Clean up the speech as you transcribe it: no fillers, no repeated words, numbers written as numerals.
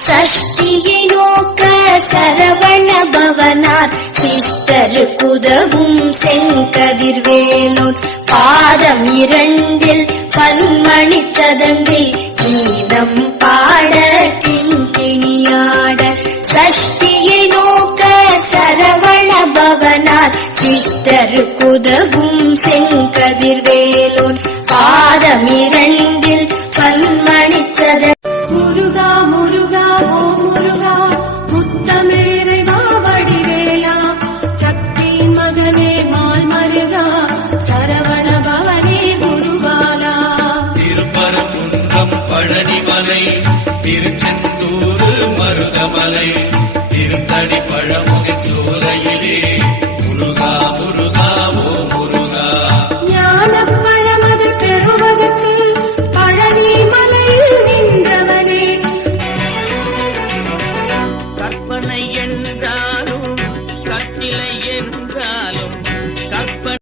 சஷ்டியை நோக்க சரவண பவனார் சிஷ்டருக்குதவும் செங்கதிர்வேலோன் பாதம் இரண்டில் பன்மணி சதங்கை கீதம் பாட கிண்கிணியாட சஷ்டியை நோக்க சரவண பவனார் சிஷ்டருக்குதவும் செங்கதிர்வேலோன் பாதம் இரண்டில் பன்மணி சதங்கை முருகா முருகா ஓ முருகா முத்தமிழிறைவா வடிவேலா சக்தி மகனே மால் மருகா சரவண பவனே குருபாலா திருப்பரங்குன்றம் பழனிமலை திருச்செந்தூர் மருதமலை திருத்தடி பழமுகை சோலையிலே முருகா முருகா ஓ முருகா ஞான பழமது பெறுவதற்கு பழனி மலையில் நின்றவனே கற்பனை என்றாலும் கட்டிலை என்றாலும்